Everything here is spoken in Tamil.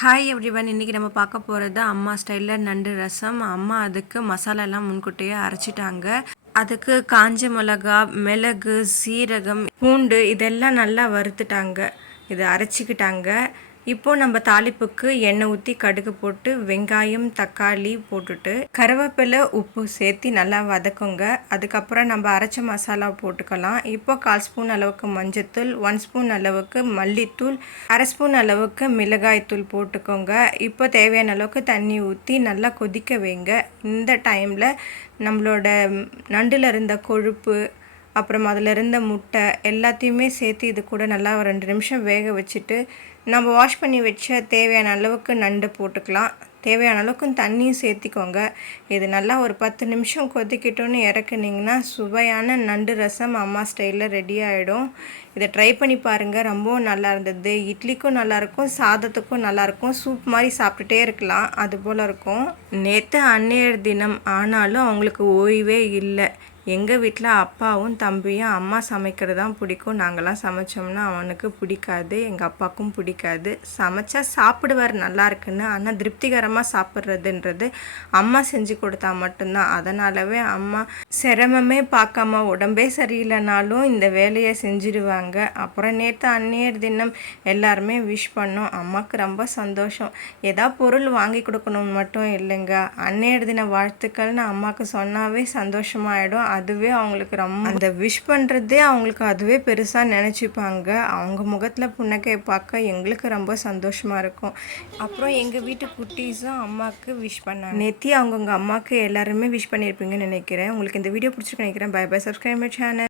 Hi everyone. இன்றைக்கி நம்ம பார்க்க போகிறது அம்மா ஸ்டைலில் நண்டு ரசம். அம்மா அதுக்கு மசாலாலாம் முன்கூட்டியே அரைச்சிட்டாங்க. அதுக்கு காஞ்ச மிளகா, மிளகு, சீரகம், பூண்டு இதெல்லாம் நல்லா வறுத்துட்டாங்க. இதை அரைச்சிக்கிட்டாங்க. இப்போது நம்ம தாளிப்புக்கு எண்ணெய் ஊற்றி கடுகு போட்டு வெங்காயம், தக்காளி போட்டுட்டு கருவேப்பிலை, உப்பு சேர்த்து நல்லா வதக்குங்க. அதுக்கப்புறம் நம்ம அரைச்ச மசாலா போட்டுக்கலாம். இப்போ 1/4 ஸ்பூன் அளவுக்கு மஞ்சத்தூள், 1 ஸ்பூன் அளவுக்கு மல்லித்தூள், அரை ஸ்பூன் அளவுக்கு மிளகாய்த்தூள் போட்டுக்கோங்க. இப்போ தேவையான அளவுக்கு தண்ணி ஊற்றி நல்லா கொதிக்க வைங்க. இந்த டைமில் நம்மளோட நண்டில் இருந்த கொழுப்பு, அப்புறம் அதில் இருந்த முட்டை எல்லாத்தையுமே சேர்த்து இது கூட நல்லா ஒரு 2 நிமிஷம் வேக வச்சுட்டு நம்ம வாஷ் பண்ணி வச்ச தேவையான அளவுக்கு நண்டு போட்டுக்கலாம். தேவையான அளவுக்கு தண்ணியும் சேர்த்திக்கோங்க. இது நல்லா ஒரு 10 நிமிஷம் கொதிக்கிட்டோன்னு இறக்குனிங்கன்னா சுவையான நண்டு ரசம் அம்மா ஸ்டைலில் ரெடி ஆகிடும். இதை ட்ரை பண்ணி பாருங்கள். ரொம்பவும் நல்லா இருந்தது. இட்லிக்கும் நல்லாயிருக்கும், சாதத்துக்கும் நல்லாயிருக்கும். சூப் மாதிரி சாப்பிட்டுட்டே இருக்கலாம், அதுபோல் இருக்கும். நேற்று அன்னையர் தினம் ஆனாலும் அவங்களுக்கு ஓய்வே இல்லை. எங்கள் வீட்டில் அப்பாவும் தம்பியும் அம்மா சமைக்கிறது தான் பிடிக்கும். நாங்கள்லாம் சமைச்சோம்னா அவனுக்கு பிடிக்காது, எங்கள் அப்பாவுக்கும் பிடிக்காது. சமைச்சா சாப்பிடுவார் நல்லா இருக்குன்னு, ஆனால் திருப்திகரமாக சாப்பிட்றதுன்றது அம்மா செஞ்சு கொடுத்தா மட்டும்தான். அதனாலவே அம்மா சிரமமே பார்க்காம உடம்பே சரியில்லைனாலும் இந்த வேலையை செஞ்சிடுவாங்க. அப்புறம் நேற்று அன்னையர் தினம் எல்லாருமே விஷ் பண்ணோம். அம்மாவுக்கு ரொம்ப சந்தோஷம். ஏதாவது பொருள் வாங்கி கொடுக்கணும்னு மட்டும் இல்லைங்க, அன்னையர் தின வாழ்த்துக்கள்னு அம்மாவுக்கு சொன்னாவே சந்தோஷமாயிடும். அதுவே அவங்களுக்கு ரொம்ப அந்த விஷ் பண்ணுறதே அவங்களுக்கு அதுவே பெருசாக நினச்சிப்பாங்க. அவங்க முகத்தில் புன்னகையை பார்க்க எங்களுக்கு ரொம்ப சந்தோஷமாக இருக்கும். அப்புறம் எங்கள் வீட்டு குட்டீஸும் அம்மாவுக்கு விஷ் பண்ணாங்க. நேத்தி அவங்கவுங்க அம்மாவுக்கு எல்லாருமே விஷ் பண்ணியிருப்பீங்கன்னு நினைக்கிறேன். உங்களுக்கு இந்த வீடியோ பிடிச்சிருக்கு நினைக்கிறேன். Bye bye. Subscribe my channel.